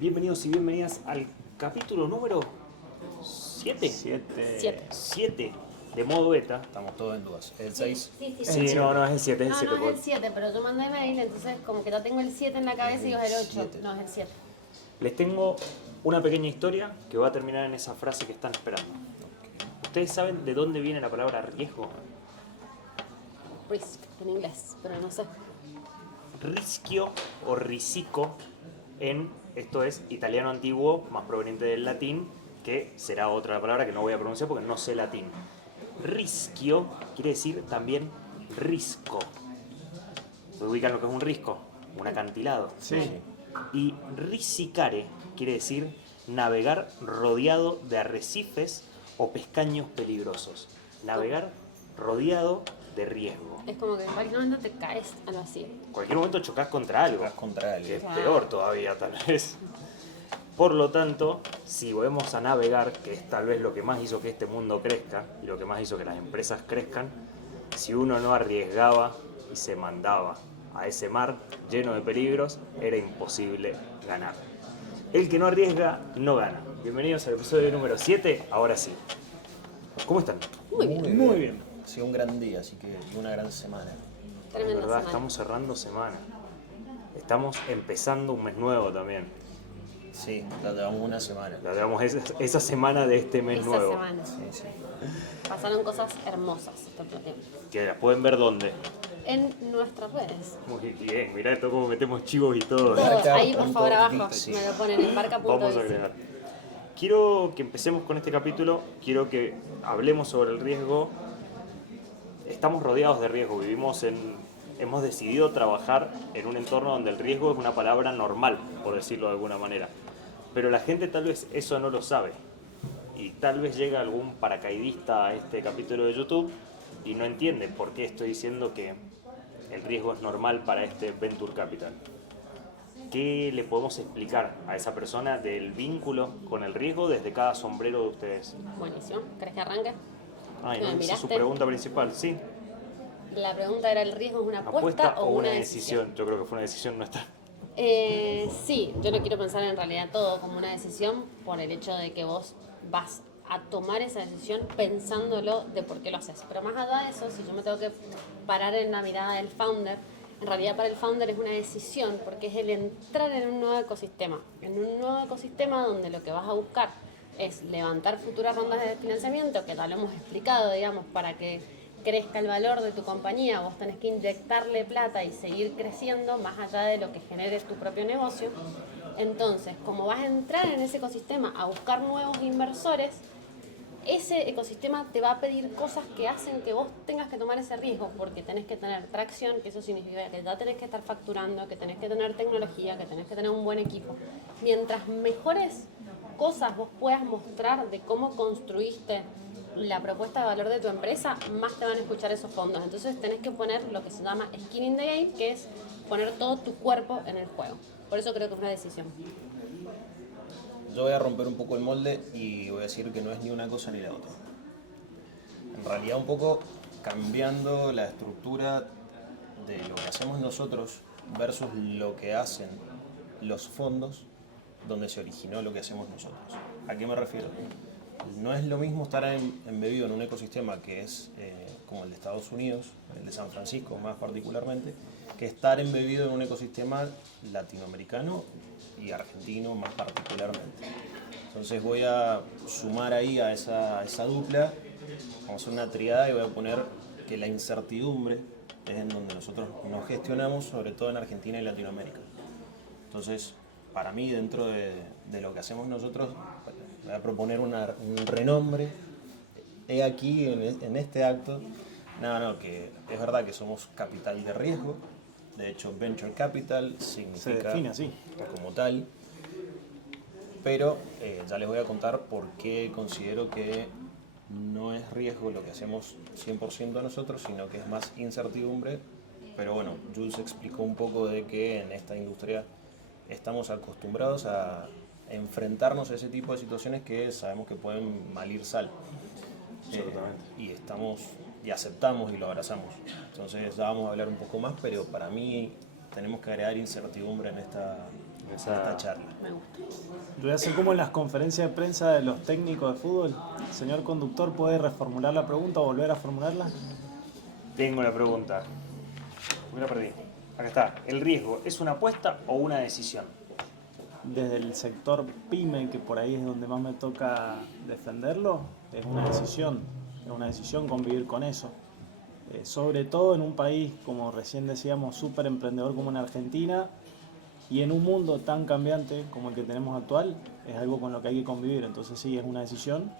Bienvenidos y bienvenidas al capítulo número 7. 7 de modo beta. Estamos todos en dudas. ¿Es el 6? Sí, no, es el 7, es el 7. No es el 7, pero yo mandé mail, entonces como que ya tengo el 7 en la cabeza y es el 8. No, es el 7. Les tengo una pequeña historia que va a terminar en esa frase que están esperando. ¿Ustedes saben de dónde viene la palabra riesgo? Risk en inglés, pero no sé. Rischio o risico esto es italiano antiguo, más proveniente del latín, que será otra palabra que no voy a pronunciar porque no sé latín. Rischio quiere decir también risco. ¿Se ubican lo que es un risco? Un acantilado. Sí. Y risicare quiere decir navegar rodeado de arrecifes o pescaños peligrosos. Navegar rodeado de riesgo. Es como que en cualquier momento te caes al vacío. En cualquier momento chocas contra algo. Chocas contra algo. Que es Claro. peor todavía, tal vez. Por lo tanto, si volvemos a navegar, que es tal vez lo que más hizo que este mundo crezca y lo que más hizo que las empresas crezcan, si uno no arriesgaba y se mandaba a ese mar lleno de peligros, era imposible ganar. El que no arriesga, no gana. Bienvenidos al episodio número 7, ahora sí. ¿Cómo están? Muy bien. Muy bien. Ha sido un gran día, así que y una gran semana. De Tremenda verdad, semana. estamos cerrando semana. Estamos empezando un mes nuevo también. Sí, la llevamos una semana. La llevamos esa semana de este mes Esa nuevo. semana. Sí. Pasaron cosas hermosas todo el tiempo. Que las pueden ver dónde. En nuestras redes. Muy bien, mirá esto cómo metemos chivos y todo. Todo, Barca ahí por punto favor abajo. bici. Me lo ponen en barca.bici. Vamos a agregar. Quiero que empecemos con este capítulo. Quiero que hablemos sobre el riesgo. Estamos rodeados de riesgo. Hemos decidido trabajar en un entorno donde el riesgo es una palabra normal, por decirlo de alguna manera. Pero la gente tal vez eso no lo sabe. Y tal vez llega algún paracaidista a este capítulo de YouTube y no entiende por qué estoy diciendo que el riesgo es normal para este Venture Capital. ¿Qué le podemos explicar a esa persona del vínculo con el riesgo desde cada sombrero de ustedes? Buenísimo. ¿Querés que arranque? Ay, ¿Me no hice su miraste? pregunta principal. Sí, La pregunta era: ¿el riesgo es una apuesta apuesta o o una una decisión? decisión. Yo creo que fue una decisión nuestra. Sí, yo no quiero pensar en realidad todo como una decisión por el hecho de que vos vas a tomar esa decisión pensándolo de por qué lo haces. Pero más allá de eso, si yo me tengo que parar en la mirada del founder, en realidad para el founder es una decisión porque es el entrar en un nuevo ecosistema. En un nuevo ecosistema donde lo que vas a buscar es levantar futuras rondas de financiamiento, que tal lo hemos explicado, digamos, para que crezca el valor de tu compañía, vos tenés que inyectarle plata y seguir creciendo más allá de lo que genere tu propio negocio. Entonces, como vas a entrar en ese ecosistema a buscar nuevos inversores, ese ecosistema te va a pedir cosas que hacen que vos tengas que tomar ese riesgo, porque tenés que tener tracción, que eso significa que ya tenés que estar facturando, que tenés que tener tecnología, que tenés que tener un buen equipo. Mientras mejores cosas vos puedas mostrar de cómo construiste la propuesta de valor de tu empresa, más te van a escuchar esos fondos. Entonces tenés que poner lo que se llama skin in the game, que es poner todo tu cuerpo en el juego. Por eso creo que es una decisión. Yo voy a romper un poco el molde y voy a decir que no es ni una cosa ni la otra. En realidad un poco cambiando la estructura de lo que hacemos nosotros versus lo que hacen los fondos donde se originó lo que hacemos nosotros. ¿A qué me refiero? No es lo mismo estar embebido en un ecosistema que es como el de Estados Unidos, el de San Francisco más particularmente, que estar embebido en un ecosistema latinoamericano y argentino más particularmente. Entonces voy a sumar ahí a esa dupla, vamos a hacer una triada y voy a poner que la incertidumbre es en donde nosotros nos gestionamos, sobre todo en Argentina y Latinoamérica. Entonces, para mí, dentro de lo que hacemos nosotros, voy a proponer un renombre. He aquí, en este acto, que es verdad que somos capital de riesgo. De hecho, Venture Capital significa Se define así. como tal. Pero ya les voy a contar por qué considero que no es riesgo lo que hacemos 100% nosotros, sino que es más incertidumbre. Pero bueno, Jules explicó un poco de que en esta industria estamos acostumbrados a enfrentarnos a ese tipo de situaciones que sabemos que pueden malir sal. Y aceptamos y lo abrazamos. Entonces ya vamos a hablar un poco más, pero para mí tenemos que agregar incertidumbre en en esta charla. Me gusta. Lo voy a hacer como en las conferencias de prensa de los técnicos de fútbol. Señor conductor, ¿puede reformular la pregunta o volver a formularla? Tengo la pregunta. Me la perdí. Acá está. ¿El riesgo es una apuesta o una decisión? Desde el sector pyme, que por ahí es donde más me toca defenderlo, es una decisión. Es una decisión convivir con eso. Sobre todo en un país, como recién decíamos, súper emprendedor como en Argentina, y en un mundo tan cambiante como el que tenemos actual, es algo con lo que hay que convivir. Entonces sí, es una decisión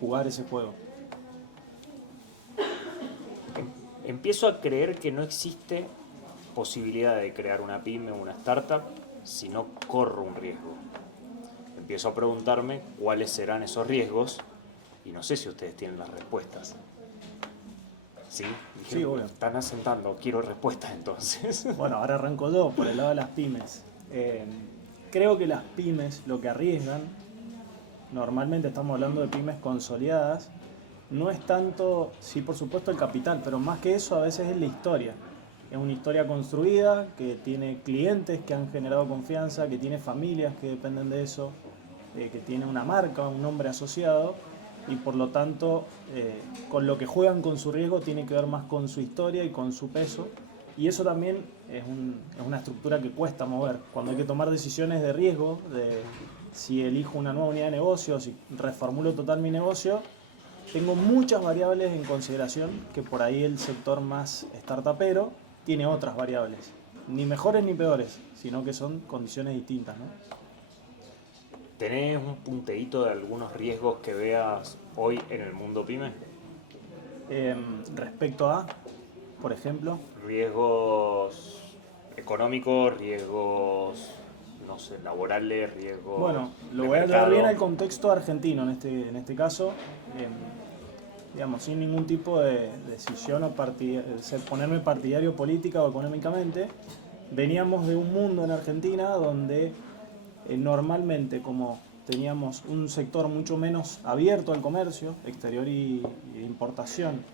jugar ese juego. Empiezo a creer que no existe posibilidad de crear una pyme o una startup si no corro un riesgo. Empiezo a preguntarme cuáles serán esos riesgos y no sé si ustedes tienen las respuestas. ¿Sí? Sí, obvio. Están asentando, quiero respuestas entonces. Bueno, ahora arranco yo por el lado de las pymes. Creo que las pymes lo que arriesgan, normalmente estamos hablando de pymes consolidadas, no es tanto, sí por supuesto el capital, pero más que eso a veces es la historia. Es una historia construida, que tiene clientes que han generado confianza, que tiene familias que dependen de eso, que tiene una marca, un nombre asociado, y por lo tanto con lo que juegan con su riesgo tiene que ver más con su historia y con su peso. Y eso también es una estructura que cuesta mover. Cuando hay que tomar decisiones de riesgo, de si elijo una nueva unidad de negocio, si reformulo total mi negocio, tengo muchas variables en consideración que por ahí el sector más startupero tiene otras variables. Ni mejores ni peores, sino que son condiciones distintas, ¿no? ¿Tenés un punteíto de algunos riesgos que veas hoy en el mundo pyme? Respecto a, por ejemplo, Riesgos económicos, riesgos, no sé, laborales, riesgos. bueno, lo de voy a llevar mercado. bien al contexto argentino en este caso, digamos, sin ningún tipo de decisión o ponerme partidario política o económicamente. Veníamos de un mundo en Argentina donde normalmente, como teníamos un sector mucho menos abierto al comercio exterior y importación,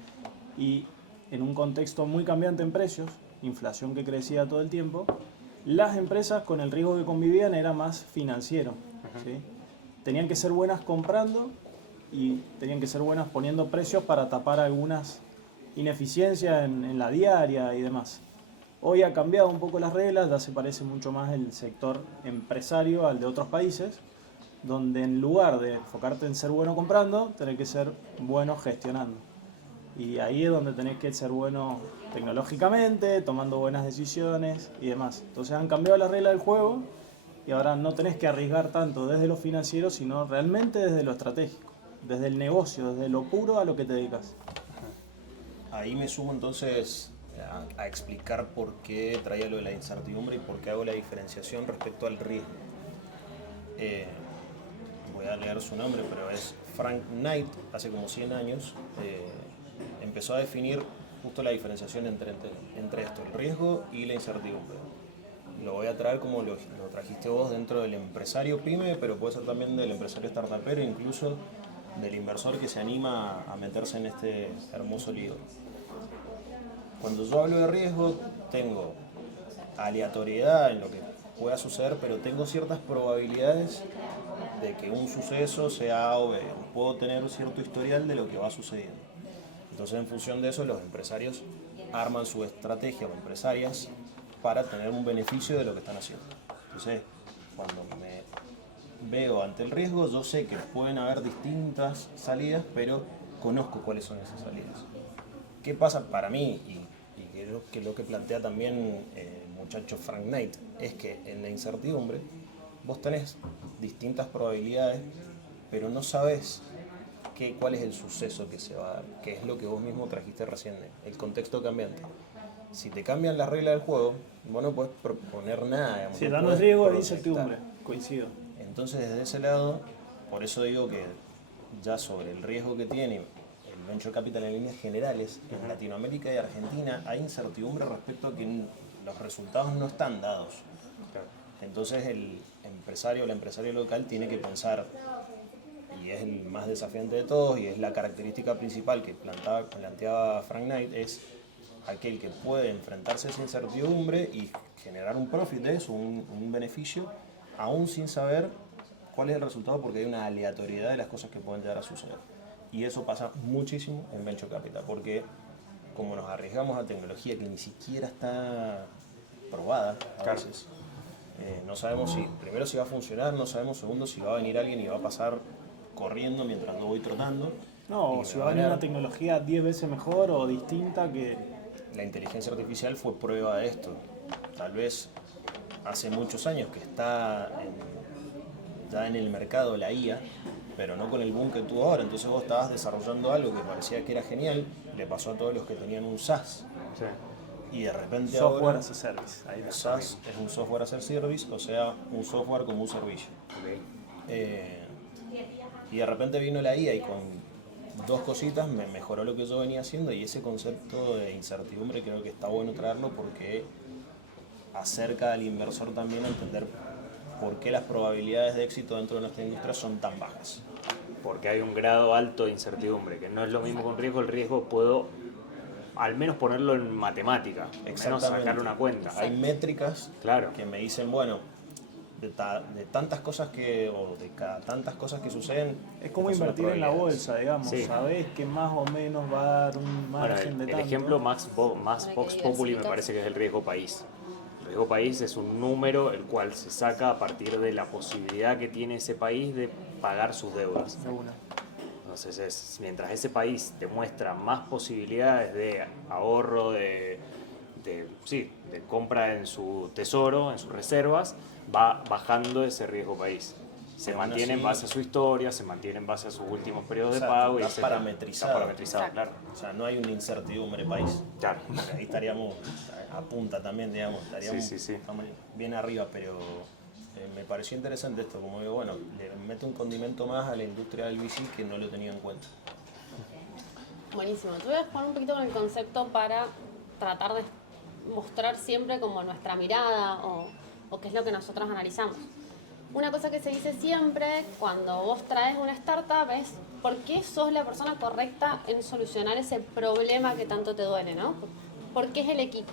y en un contexto muy cambiante en precios, inflación que crecía todo el tiempo, las empresas con el riesgo que convivían era más financiero. ¿Sí? Tenían que ser buenas comprando y tenían que ser buenas poniendo precios para tapar algunas ineficiencias en la diaria y demás. Hoy ha cambiado un poco las reglas, ya se parece mucho más el sector empresario al de otros países, donde en lugar de enfocarte en ser bueno comprando, tenés que ser bueno gestionando. Y ahí es donde tenés que ser bueno tecnológicamente, tomando buenas decisiones y demás. Entonces han cambiado las reglas del juego y ahora no tenés que arriesgar tanto desde lo financiero, sino realmente desde lo estratégico, desde el negocio, desde lo puro a lo que te dedicas. Ahí me sumo entonces a explicar por qué traía lo de la incertidumbre y por qué hago la diferenciación respecto al riesgo. Voy a leer su nombre, pero es Frank Knight, hace como 100 años, empezó a definir justo la diferenciación entre esto, el riesgo y la incertidumbre. Lo voy a traer como lo trajiste vos dentro del empresario pyme, pero puede ser también del empresario startupero, incluso del inversor que se anima a meterse en este hermoso lío. Cuando yo hablo de riesgo, tengo aleatoriedad en lo que pueda suceder, pero tengo ciertas probabilidades de que un suceso sea A o B. Puedo tener cierto historial de lo que va sucediendo. Entonces, en función de eso, los empresarios arman su estrategia o empresarias para tener un beneficio de lo que están haciendo. Entonces, cuando me veo ante el riesgo, yo sé que pueden haber distintas salidas, pero conozco cuáles son esas salidas. ¿Qué pasa para mí? Y que lo que plantea también el muchacho Frank Knight, es que en la incertidumbre vos tenés distintas probabilidades, pero no sabes cuál es el suceso que se va a dar, que es lo que vos mismo trajiste recién, el contexto cambiante. Si te cambian las reglas del juego, vos no podés proponer nada. Digamos, Si no dan podés riesgo de proyectar. incertidumbre, coincido. Entonces, desde ese lado, por eso digo que ya sobre el riesgo que tiene el venture capital en líneas generales, en Latinoamérica y Argentina hay incertidumbre respecto a que los resultados no están dados. Entonces el empresario o la empresaria local tiene que pensar, y es el más desafiante de todos, y es la característica principal que planteaba Frank Knight, es aquel que puede enfrentarse a esa incertidumbre y generar un profit de eso, un beneficio, aún sin saber cuál es el resultado, porque hay una aleatoriedad de las cosas que pueden llegar a suceder. Y eso pasa muchísimo en Venture Capital, porque como nos arriesgamos a tecnología que ni siquiera está probada a veces, no sabemos primero si va a funcionar, no sabemos segundo si va a venir alguien y va a pasar corriendo mientras no voy trotando. No, o si va a venir una tecnología 10 veces mejor o distinta que... La inteligencia artificial fue prueba de esto. Tal vez hace muchos años que está ya en el mercado la IA, pero no con el boom que tuvo ahora. Entonces vos estabas desarrollando algo que parecía que era genial, le pasó a todos los que tenían un SaaS. Sí. Y de repente Software ahora, as a service. Ahí el SaaS es un software as a service, o sea, un software como un servicio. Y de repente vino la IA y con dos cositas me mejoró lo que yo venía haciendo, y ese concepto de incertidumbre creo que está bueno traerlo porque acerca al inversor también a entender por qué las probabilidades de éxito dentro de nuestra industria son tan bajas. Porque hay un grado alto de incertidumbre, que no es lo mismo con riesgo. El riesgo puedo al menos ponerlo en matemática, al menos sacarle una cuenta. Hay métricas Claro. que me dicen, bueno, de tantas cosas o de cada tantas cosas que suceden. Es como estas son las invertir en la probabilidades. bolsa, digamos. Sí. Sabés que más o menos va a dar un Bueno, margen de el tanto. ejemplo más Para que Vox Populi me diversificas. parece que es el riesgo país. El riesgo país es un número el cual se saca a partir de la posibilidad que tiene ese país de pagar sus deudas. De una. Entonces, mientras ese país demuestra más posibilidades de ahorro, de compra en su tesoro, en sus reservas, va bajando ese riesgo país. Se Pero aún mantiene en así- base a su historia, se mantiene en base a sus últimos periodos de Exacto, pago. está parametrizado. Está parametrizado, Exacto. claro. O sea, no hay una incertidumbre país. Claro. Porque ahí estaríamos a punta también, digamos, estaríamos Sí. estamos bien arriba, pero me pareció interesante esto, como digo, bueno, le mete un condimento más a la industria del VC que no lo tenía en cuenta. Buenísimo. Te voy a jugar un poquito con el concepto para tratar de mostrar siempre como nuestra mirada o qué es lo que nosotros analizamos. Una cosa que se dice siempre cuando vos traes una startup es ¿por qué sos la persona correcta en solucionar ese problema que tanto te duele, ¿no? ¿Por qué es el equipo?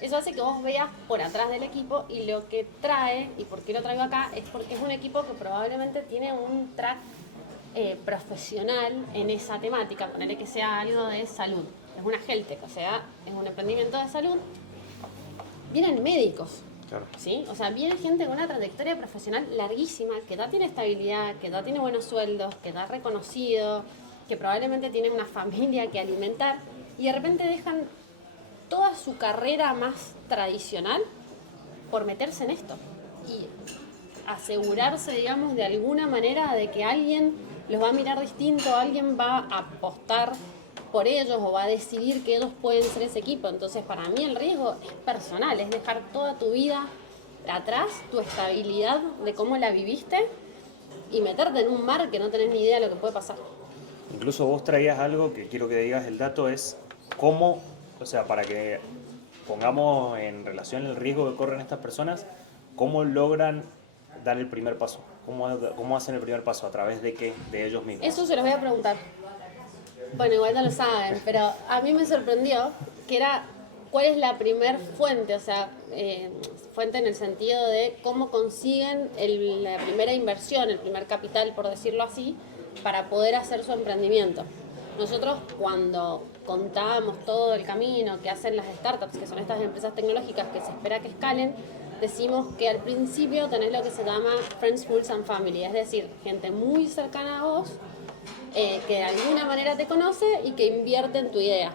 Eso hace que vos veas por atrás del equipo y lo que trae, y por qué lo traigo acá, es porque es un equipo que probablemente tiene un track profesional en esa temática, ponerle que sea algo de salud. Es una health tech, o sea, es un emprendimiento de salud. Vienen médicos, Claro. ¿sí? O sea, viene gente con una trayectoria profesional larguísima, que ya tiene estabilidad, que ya tiene buenos sueldos, que ya es reconocido, que probablemente tiene una familia que alimentar, y de repente dejan toda su carrera más tradicional por meterse en esto y asegurarse, digamos, de alguna manera de que alguien los va a mirar distinto, alguien va a apostar por ellos o va a decidir que ellos pueden ser ese equipo. Entonces, para mí el riesgo es personal, es dejar toda tu vida atrás, tu estabilidad de cómo la viviste y meterte en un mar que no tenés ni idea de lo que puede pasar. Incluso vos traías algo que quiero que digas el dato, es cómo, o sea, para que pongamos en relación el riesgo que corren estas personas, cómo logran dar el primer paso, cómo hacen el primer paso, a través de qué, de ellos mismos. Eso se los voy a preguntar. Bueno, igual no lo saben, pero a mí me sorprendió que era cuál es la primer fuente, o sea, fuente en el sentido de cómo consiguen la primera inversión, el primer capital, por decirlo así, para poder hacer su emprendimiento. Nosotros cuando contábamos todo el camino que hacen las startups, que son estas empresas tecnológicas que se espera que escalen, decimos que al principio tenés lo que se llama Friends, Fools and Family, es decir, gente muy cercana a vos, que de alguna manera te conoce y que invierte en tu idea.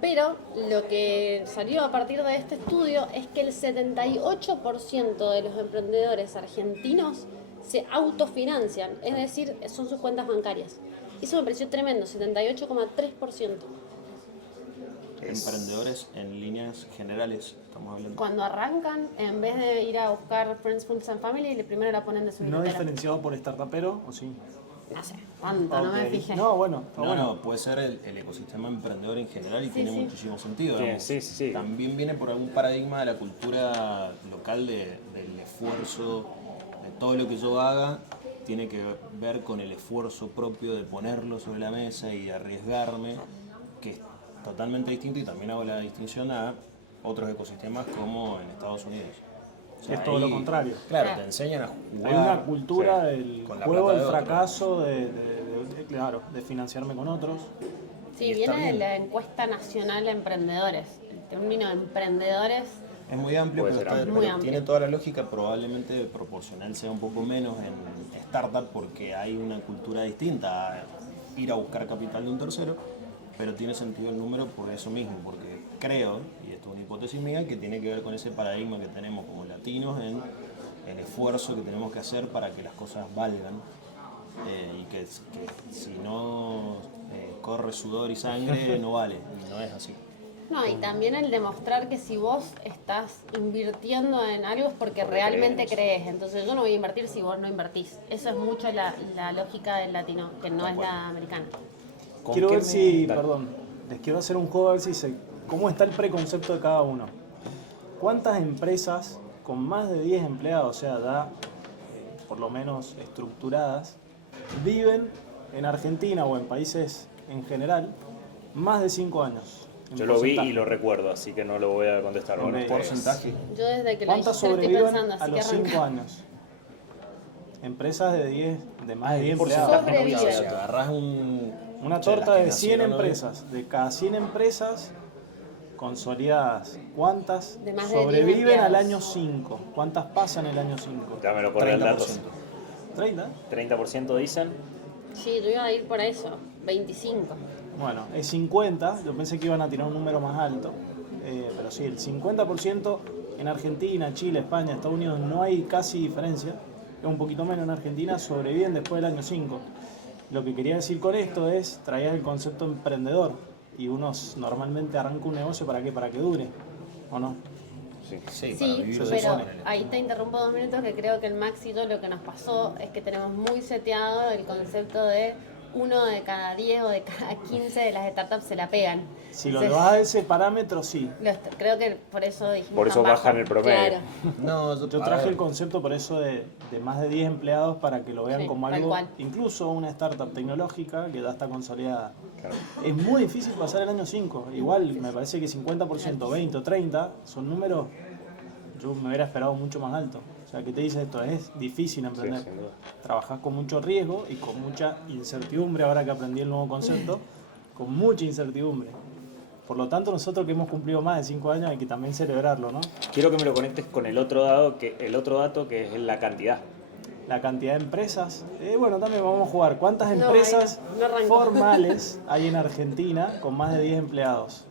Pero lo que salió a partir de este estudio es que el 78% de los emprendedores argentinos se autofinancian, es decir, son sus cuentas bancarias. Eso me pareció tremendo, 78,3%. Emprendedores en líneas generales, estamos hablando. Cuando arrancan, en vez de ir a buscar Friends, Fools and Family, primero la ponen de su ¿No billetera. diferenciado por startupero o sí? No sé, cuánto, no me Ok. fijé. No, bueno, está No, bueno. no, puede ser el ecosistema emprendedor en general y Sí, tiene sí. muchísimo sentido. Tiene, digamos. sí. También viene por algún paradigma de la cultura local del esfuerzo, de todo lo que yo haga tiene que ver con el esfuerzo propio de ponerlo sobre la mesa y de arriesgarme, que es totalmente distinto, y también hago la distinción a otros ecosistemas como en Estados Unidos. O sea, Es todo lo ahí, contrario. Claro, Claro. te enseñan a jugar. Hay una cultura sí, del con la juego, plata del de otro. fracaso, claro, de financiarme con otros. Sí, Y está viene de bien. la encuesta nacional de emprendedores. El término emprendedores, Es muy amplio, Puede pero, ser está- amplio. Muy pero amplio. tiene toda la lógica. Probablemente proporcional sea un poco menos en startup porque hay una cultura distinta a ir a buscar capital de un tercero, pero tiene sentido el número por eso mismo, porque creo, y esto es una hipótesis mía, que tiene que ver con ese paradigma que tenemos como latinos en el esfuerzo que tenemos que hacer para que las cosas valgan, y que si no corre sudor y sangre no vale, y no es así. no, y también el demostrar que si vos estás invirtiendo en algo es porque realmente crees. Entonces yo no voy a invertir si vos no invertís. Eso es mucho la lógica del latino, que no es la americana. ¿Con Quiero qué ver me- si, Dale. perdón, les quiero hacer un juego a ver si cómo está el preconcepto de cada uno. ¿Cuántas empresas con más de 10 empleados, o sea, por lo menos estructuradas, viven en Argentina o en países en general más de 5 años? en Yo lo vi porcentaje? y lo recuerdo, así que no lo voy a contestar. Ok. Bueno, Porcentaje. Yo desde que lo ¿Cuántas dijiste lo estoy sobreviven pensando, a así que los 5 arranca. años? Empresas de más de 10 porcentaje. empleados. Sobreviven. Si agarrás Una che, las torta que de 100 nacieron hoy, empresas, de cada 100 empresas consolidadas, ¿cuántas De más de 10 sobreviven al empleados. año 5? ¿Cuántas pasan el año 5? dámelo por el dato. 30%. ¿30? 30% dicen. Sí, yo iba a ir por eso, 25. Bueno, es 50, yo pensé que iban a tirar un número más alto, pero sí, el 50% en Argentina, Chile, España, Estados Unidos no hay casi diferencia, es un poquito menos en Argentina, sobreviven después del año 5. Lo que quería decir con esto es traer el concepto emprendedor y uno normalmente arranca un negocio ¿para qué? Para que dure, ¿o no? Sí. Sí, para Sí, vivir se de pero eso en el- ahí te interrumpo 2 minutos que creo que el Max y yo lo que nos pasó es que tenemos muy seteado el concepto de 1 de cada 10 o de cada 15 de las startups se la pegan. Si lo Entonces, llevas a ese parámetro, sí. creo que por eso dijimos Por eso tan bajo. bajan el promedio. Claro. No, Yo a traje ver, el concepto por eso de más de 10 empleados para que lo vean Sí, como tal algo, cual. incluso una startup tecnológica que ya está consolidada. Claro. Es muy difícil pasar el año 5. Igual me parece que 50%, 20 o 30 son números, yo me hubiera esperado mucho más alto. O sea, ¿qué te dice esto? Es difícil emprender. sin duda. Trabajás con mucho riesgo y con mucha incertidumbre, ahora que aprendí el nuevo concepto, con mucha incertidumbre. Por lo tanto, nosotros que hemos cumplido más de 5 años hay que también celebrarlo, ¿no? Quiero que me lo conectes con el otro dato que es la cantidad. La cantidad de empresas. Bueno, también vamos a jugar. ¿Cuántas No, empresas ahí no arrancó. formales hay en Argentina con más de 10 empleados?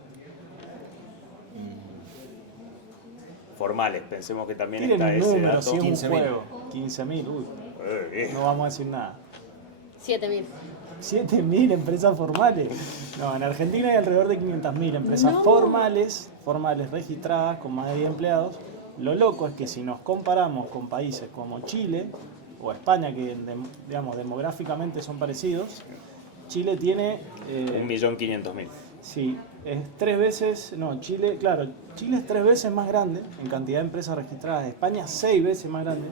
Formales, pensemos que también Tienen está un ese número, dato. si es un 15.000. juego. 15.000, uy, no vamos a decir nada. 7.000. 7.000 empresas formales. No, en Argentina hay alrededor de 500.000 empresas No. formales registradas con más de 10 empleados. Lo loco es que si nos comparamos con países como Chile o España, que digamos demográficamente son parecidos, Chile tiene... 1.500.000. Sí, es 3 veces, no, Chile, claro, Chile es 3 veces más grande en cantidad de empresas registradas, España 6 veces más grande,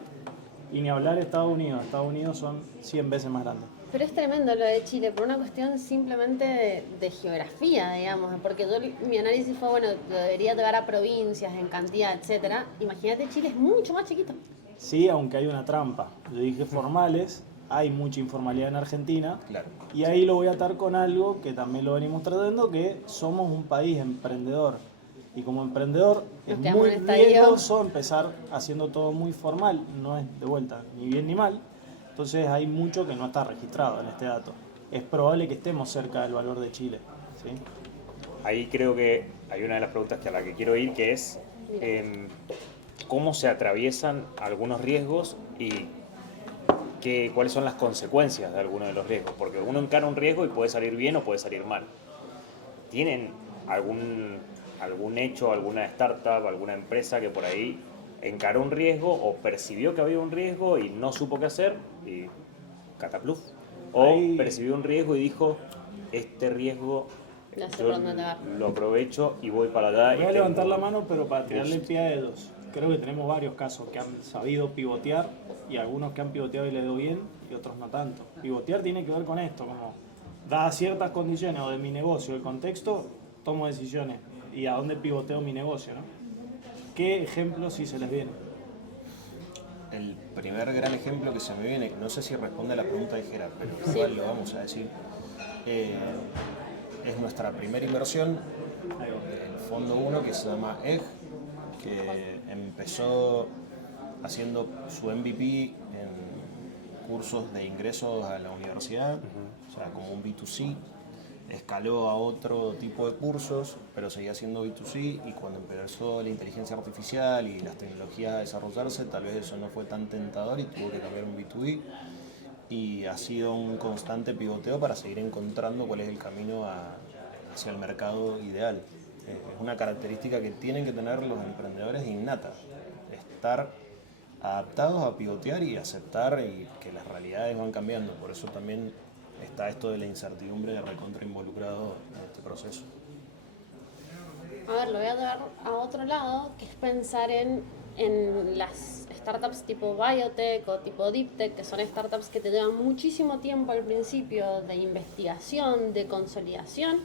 y ni hablar Estados Unidos son 100 veces más grandes. Pero es tremendo lo de Chile, por una cuestión simplemente de geografía, digamos, porque mi análisis fue, bueno, lo debería llevar a provincias en cantidad, etcétera. Imagínate, Chile es mucho más chiquito. Sí, aunque hay una trampa, yo dije formales, hay mucha informalidad en Argentina, Claro. y ahí lo voy a atar con algo que también lo venimos tratando, que somos un país emprendedor. Y como emprendedor Nos es quedamos muy en el estadio. riesgoso empezar haciendo todo muy formal, no es de vuelta ni bien ni mal. Entonces hay mucho que no está registrado en este dato. Es probable que estemos cerca del valor de Chile. ¿Sí? Ahí creo que hay una de las preguntas a la que quiero ir, que es cómo se atraviesan algunos riesgos y cuáles son las consecuencias de algunos de los riesgos. Porque uno encara un riesgo y puede salir bien o puede salir mal. ¿Tienen algún hecho, alguna startup, alguna empresa que por ahí encaró un riesgo o percibió que había un riesgo y no supo qué hacer y catapluf? O Ahí- percibió un riesgo y dijo, este riesgo No sé yo por dónde te va. lo aprovecho y voy para allá. Voy y a levantar tengo- la mano, pero para tirarle pie a dedos. Creo que tenemos varios casos que han sabido pivotear y algunos que han pivoteado y le dio bien y otros no tanto. Pivotear tiene que ver con esto, como dadas ciertas condiciones o de mi negocio, el contexto, tomo decisiones. y a dónde pivoteo mi negocio, ¿no? ¿Qué ejemplos sí se les viene? El primer gran ejemplo que se me viene, no sé si responde a la pregunta de Gerard, pero igual lo vamos a decir, es nuestra primera inversión del Fondo 1 que se llama EG, que empezó haciendo su MVP en cursos de ingresos a la universidad, o sea, como un B2C, escaló a otro tipo de cursos, pero seguía siendo B2C, y cuando empezó la inteligencia artificial y las tecnologías a desarrollarse, tal vez eso no fue tan tentador y tuvo que cambiar un B2B, y ha sido un constante pivoteo para seguir encontrando cuál es el camino hacia el mercado ideal. Es una característica que tienen que tener los emprendedores innata, estar adaptados a pivotear y aceptar y que las realidades van cambiando. Por eso también está esto de la incertidumbre de recontra involucrado en este proceso. A ver, lo voy a dar a otro lado, que es pensar en las startups tipo biotech o tipo deep tech, que son startups que te llevan muchísimo tiempo al principio de investigación, de consolidación,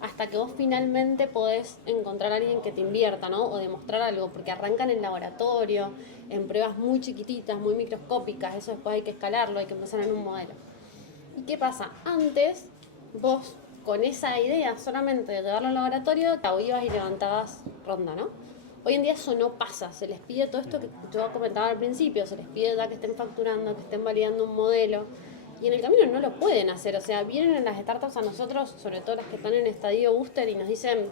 hasta que vos finalmente podés encontrar a alguien que te invierta, ¿no? O demostrar algo, porque arrancan en laboratorio, en pruebas muy chiquititas, muy microscópicas, eso después hay que escalarlo, hay que empezar en un modelo. ¿Y qué pasa? Antes, vos con esa idea solamente de llevarlo al laboratorio, te ibas y levantabas ronda, ¿no? Hoy en día eso no pasa, se les pide todo esto que yo comentaba al principio, se les pide ya que estén facturando, que estén validando un modelo, y en el camino no lo pueden hacer, o sea, vienen en las startups a nosotros, sobre todo las que están en estadio booster, y nos dicen,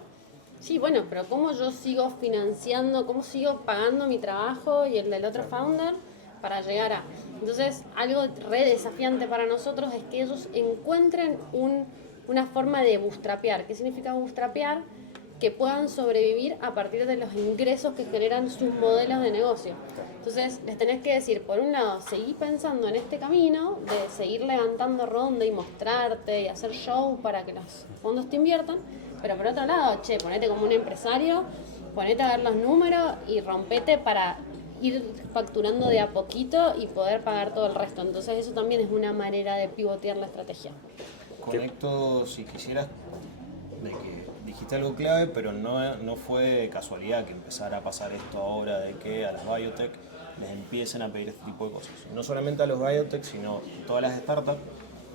sí, bueno, pero ¿cómo yo sigo financiando, cómo sigo pagando mi trabajo y el del otro founder para llegar a...? Entonces, algo re desafiante para nosotros es que ellos encuentren una forma de bootstrapear. ¿Qué significa bootstrapear? Que puedan sobrevivir a partir de los ingresos que generan sus modelos de negocio. Entonces, les tenés que decir, por un lado, seguí pensando en este camino de seguir levantando ronda y mostrarte y hacer show para que los fondos te inviertan, pero por otro lado, che, ponete como un empresario, ponete a ver los números y rompete para ir facturando de a poquito y poder pagar todo el resto. Entonces, eso también es una manera de pivotear la estrategia. Conecto, si quisieras, de que dijiste algo clave, pero no fue casualidad que empezara a pasar esto ahora, de que a las biotech les empiecen a pedir este tipo de cosas. No solamente a los biotech, sino todas las startups.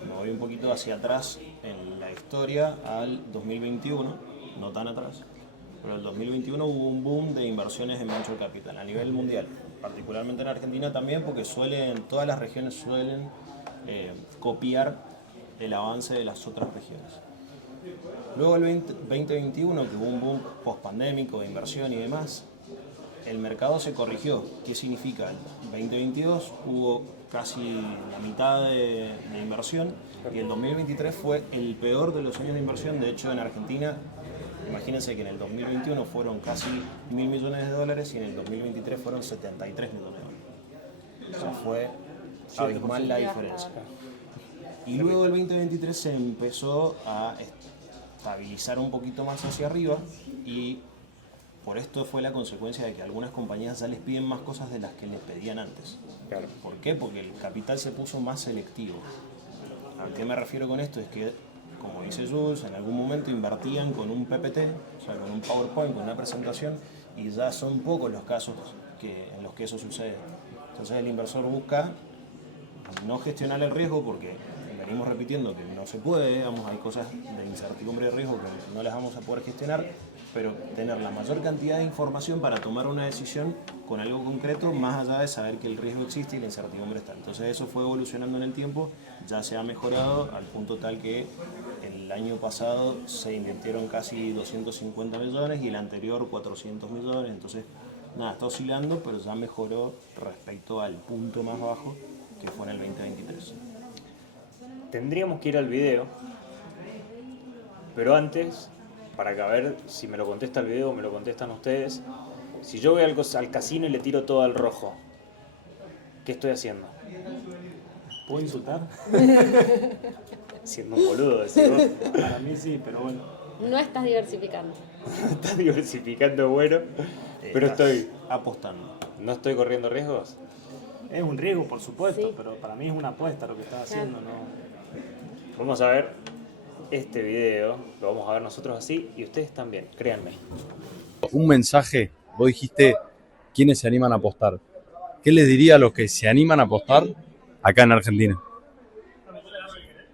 Me voy un poquito hacia atrás en la historia, al 2021, no tan atrás, pero en el 2021 hubo un boom de inversiones en venture capital a nivel mundial, particularmente en Argentina también, porque todas las regiones suelen copiar el avance de las otras regiones. Luego el 2021, que hubo un boom post-pandémico de inversión y demás, el mercado se corrigió. ¿Qué significa? El 2022 hubo casi la mitad de inversión y el 2023 fue el peor de los años de inversión. De hecho, en Argentina, imagínense que en el 2021 fueron casi $1.000 millones y en el 2023 fueron 73 millones de dólares. O sea, fue abismal la diferencia. Y luego el 2023 se empezó a estabilizar un poquito más hacia arriba, y por esto fue la consecuencia de que algunas compañías ya les piden más cosas de las que les pedían antes. Claro. ¿Por qué? Porque el capital se puso más selectivo. ¿A qué me refiero con esto? Es que, como dice Jules, en algún momento invertían con un PPT, o sea, con un PowerPoint, con una presentación, y ya son pocos los casos en los que eso sucede. Entonces el inversor busca no gestionar el riesgo, porque venimos repitiendo que no se puede, digamos, hay cosas de incertidumbre de riesgo que no las vamos a poder gestionar, pero tener la mayor cantidad de información para tomar una decisión con algo concreto, más allá de saber que el riesgo existe y la incertidumbre está. Entonces eso fue evolucionando en el tiempo, ya se ha mejorado al punto tal que el año pasado se invirtieron casi 250 millones y el anterior 400 millones, entonces nada, está oscilando, pero ya mejoró respecto al punto más bajo que fue en el 2023. Tendríamos que ir al video, pero antes, para que a ver si me lo contesta el video o me lo contestan ustedes, si yo voy al casino y le tiro todo al rojo, ¿qué estoy haciendo? ¿Puedo insultar? Siendo un boludo, decís vos. Para mí sí, pero bueno. No estás diversificando. Estás diversificando, bueno, pero Estás apostando. ¿no estoy corriendo riesgos? Es un riesgo, por supuesto, Sí. pero para mí es una apuesta lo que estás haciendo, ¿no? Vamos a ver este video, lo vamos a ver nosotros así y ustedes también, créanme. Un mensaje, vos dijiste quiénes se animan a apostar. ¿Qué les diría a los que se animan a apostar acá en Argentina?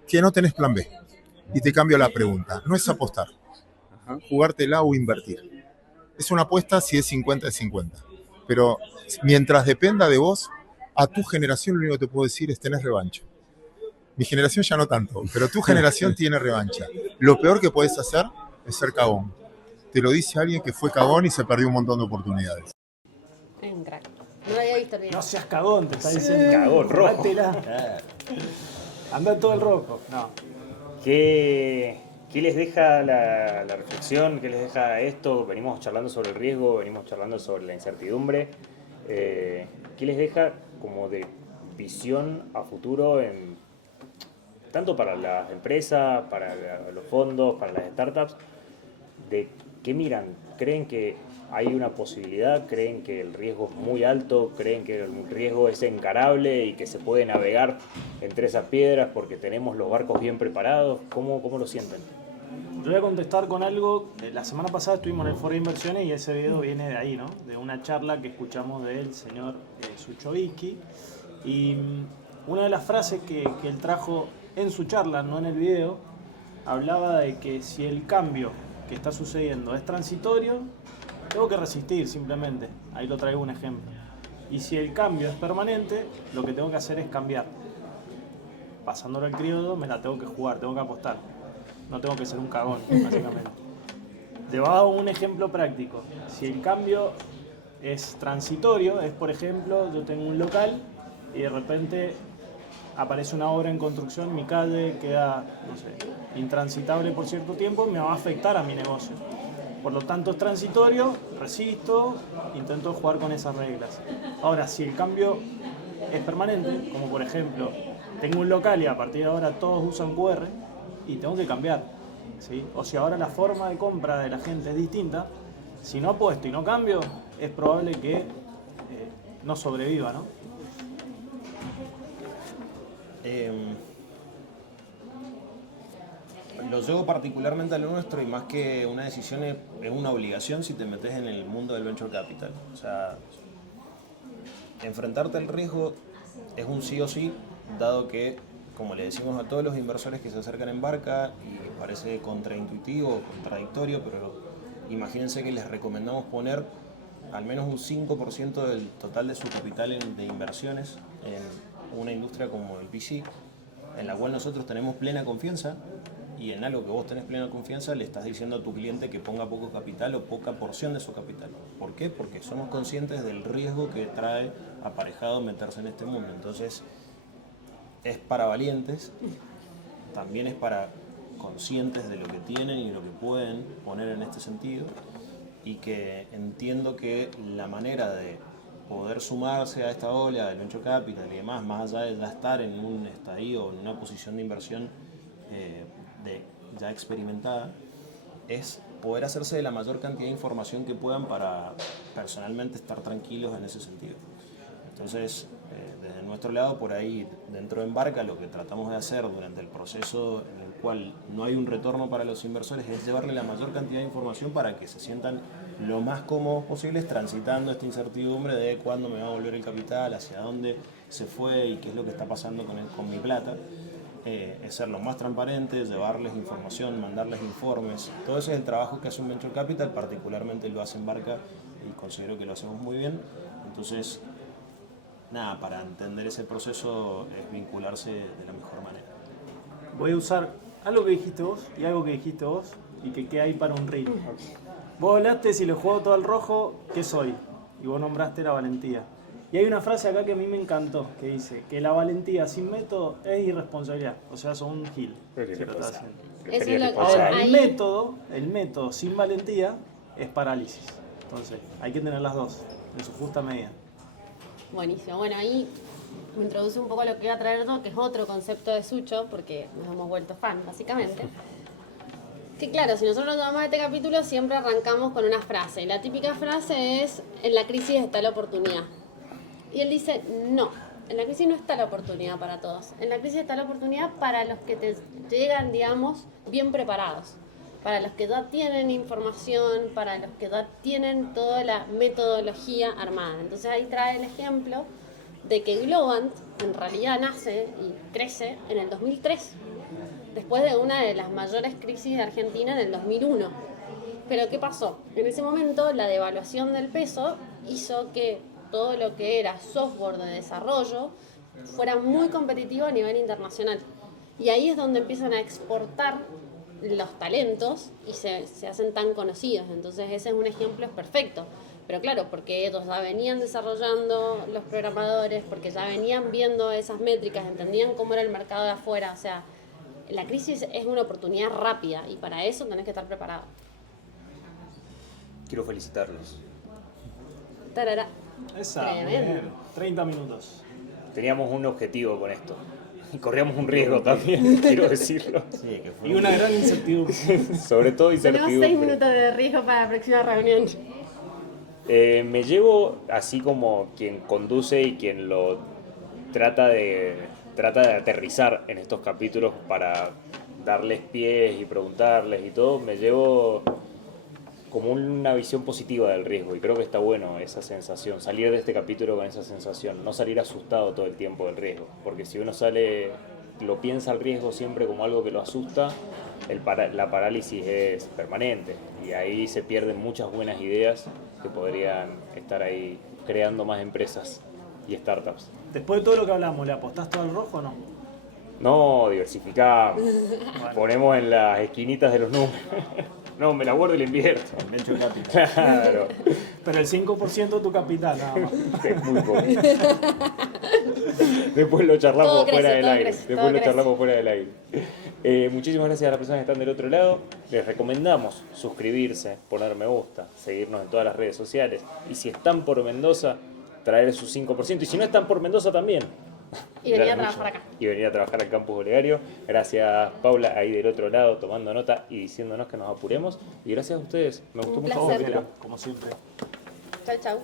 Que no tenés plan B. Y te cambio la pregunta. No es apostar. Jugártela o invertir. Es una apuesta si es 50 de 50. Pero mientras dependa de vos, a tu generación lo único que te puedo decir es tenés revancha. Mi generación ya no tanto, pero tu generación tiene revancha. Lo peor que podés hacer es ser cagón. Te lo dice alguien que fue cagón y se perdió un montón de oportunidades. Es un crack. No lo había visto bien. No seas cagón, te está diciendo. Cagón, rojo. Jugátela. Anda todo el rojo. No. ¿Qué les deja la reflexión? ¿Qué les deja esto? Venimos charlando sobre el riesgo, venimos charlando sobre la incertidumbre. ¿Qué les deja como de visión a futuro, tanto para las empresas, para los fondos, para las startups? ¿De qué miran? ¿Creen que hay una posibilidad? ¿Creen que el riesgo es muy alto? ¿Creen que el riesgo es encarable y que se puede navegar entre esas piedras porque tenemos los barcos bien preparados? ¿Cómo lo sienten? Yo voy a contestar con algo. La semana pasada estuvimos en el Foro de Inversiones y ese video viene de ahí, ¿no? De una charla que escuchamos del señor Suchovicki. Y una de las frases que él trajo en su charla, no en el video, hablaba de que si el cambio que está sucediendo es transitorio, tengo que resistir simplemente. Ahí lo traigo un ejemplo. Y si el cambio es permanente, lo que tengo que hacer es cambiar. Pasándolo al criollo, me la tengo que jugar, tengo que apostar. No tengo que ser un cagón, básicamente. Debajo un ejemplo práctico. Si el cambio es transitorio, es por ejemplo, yo tengo un local y de repente aparece una obra en construcción, mi calle queda, no sé, intransitable por cierto tiempo, me va a afectar a mi negocio. Por lo tanto es transitorio, resisto, intento jugar con esas reglas. Ahora, si el cambio es permanente, como por ejemplo, tengo un local y a partir de ahora todos usan QR y tengo que cambiar, ¿sí? O si ahora la forma de compra de la gente es distinta, si no apuesto y no cambio, es probable que no sobreviva, ¿no? Lo llevo particularmente a lo nuestro y más que una decisión es una obligación si te metes en el mundo del venture capital. O sea, enfrentarte al riesgo es un sí o sí, dado que, como le decimos a todos los inversores que se acercan en Barca, y parece contraintuitivo o contradictorio, pero imagínense que les recomendamos poner al menos un 5% del total de su capital de inversiones en una industria como el VC, en la cual nosotros tenemos plena confianza, y en algo que vos tenés plena confianza le estás diciendo a tu cliente que ponga poco capital o poca porción de su capital. ¿Por qué? Porque somos conscientes del riesgo que trae aparejado meterse en este mundo. Entonces, es para valientes, también es para conscientes de lo que tienen y lo que pueden poner en este sentido, y que entiendo que la manera de poder sumarse a esta ola del venture capital y demás, más allá de ya estar en un estadio o en una posición de inversión ya experimentada, es poder hacerse de la mayor cantidad de información que puedan para personalmente estar tranquilos en ese sentido. Entonces, desde nuestro lado, por ahí, dentro de Embarca, lo que tratamos de hacer durante el proceso en el cual no hay un retorno para los inversores es llevarle la mayor cantidad de información para que se sientan lo más cómodos posibles transitando esta incertidumbre de cuándo me va a volver el capital, hacia dónde se fue y qué es lo que está pasando con mi plata. Es ser lo más transparente, llevarles información, mandarles informes. Todo ese es el trabajo que hace un Venture Capital, particularmente lo hace Embarca y considero que lo hacemos muy bien. Entonces, nada, para entender ese proceso es vincularse de la mejor manera. Voy a usar algo que dijiste vos y algo que dijiste vos y que queda ahí para un reel. Vos hablaste, si le juego todo al rojo, ¿qué soy? Y vos nombraste la valentía. Y hay una frase acá que a mí me encantó, que dice que la valentía sin método es irresponsabilidad. O sea, sos un gil. Si lo estás haciendo. Eso es lo que Ahora, ahí- el método sin valentía es parálisis. Entonces, hay que tener las dos, en su justa medida. Buenísimo. Bueno, ahí me introduce un poco lo que iba a traer yo, que es otro concepto de Sucho, porque nos hemos vuelto fan, básicamente. Que claro, si nosotros llamamos a este capítulo, siempre arrancamos con una frase. Y la típica frase es, en la crisis está la oportunidad. Y él dice, no, En la crisis no está la oportunidad para todos. En la crisis está la oportunidad para los que te llegan, digamos, bien preparados. Para los que ya tienen información, para los que ya tienen toda la metodología armada. Entonces ahí trae el ejemplo de que Globant en realidad nace y crece en el 2003, después de una de las mayores crisis de Argentina en el 2001. Pero ¿qué pasó? En ese momento la devaluación del peso hizo que todo lo que era software de desarrollo fuera muy competitivo a nivel internacional. Y ahí es donde empiezan a exportar los talentos y se hacen tan conocidos. Entonces ese es un ejemplo perfecto. Pero claro, porque ellos ya venían desarrollando los programadores, porque ya venían viendo esas métricas, entendían cómo era el mercado de afuera. O sea, la crisis es una oportunidad rápida y para eso tenés que estar preparado. Quiero felicitarlos. Tarara. Esa, Tremendo. bien. 30 minutos. Teníamos un objetivo con esto. Y corríamos un riesgo también, quiero decirlo. Sí, que fue Y una gran incertidumbre. Sobre todo Tenemos 6 incertidumbre. minutos de riesgo para la próxima reunión. Me llevo, así como quien conduce y quien lo trata de aterrizar en estos capítulos para darles pies y preguntarles y todo, me llevo como una visión positiva del riesgo y creo que está bueno esa sensación, salir de este capítulo con esa sensación, no salir asustado todo el tiempo del riesgo, porque si uno lo piensa al riesgo siempre como algo que lo asusta, la parálisis es permanente y ahí se pierden muchas buenas ideas que podrían estar ahí creando más empresas y startups. Después de todo lo que hablamos, ¿le apostás todo al rojo o no? No, diversificamos, ponemos en las esquinitas de los números. No, me la guardo y la invierto. Venture Capital. Claro, Pero el 5% de tu capital, nada más. es muy poco. Después lo charlamos Todo crece, fuera del todo aire. crece, Después todo lo crece. charlamos fuera del aire. Muchísimas gracias a las personas que están del otro lado. Les recomendamos suscribirse, poner me gusta, seguirnos en todas las redes sociales. Y si están por Mendoza, traer su 5%. Y si no están por Mendoza también. Y venir a Mucho. trabajar acá. Y venir a trabajar al campus Olegario. Gracias, Paula, ahí del otro lado, tomando nota y diciéndonos que nos apuremos. Y gracias a ustedes. Me gustó Un mucho. placer. el capítulo. Como siempre. Chau, chau.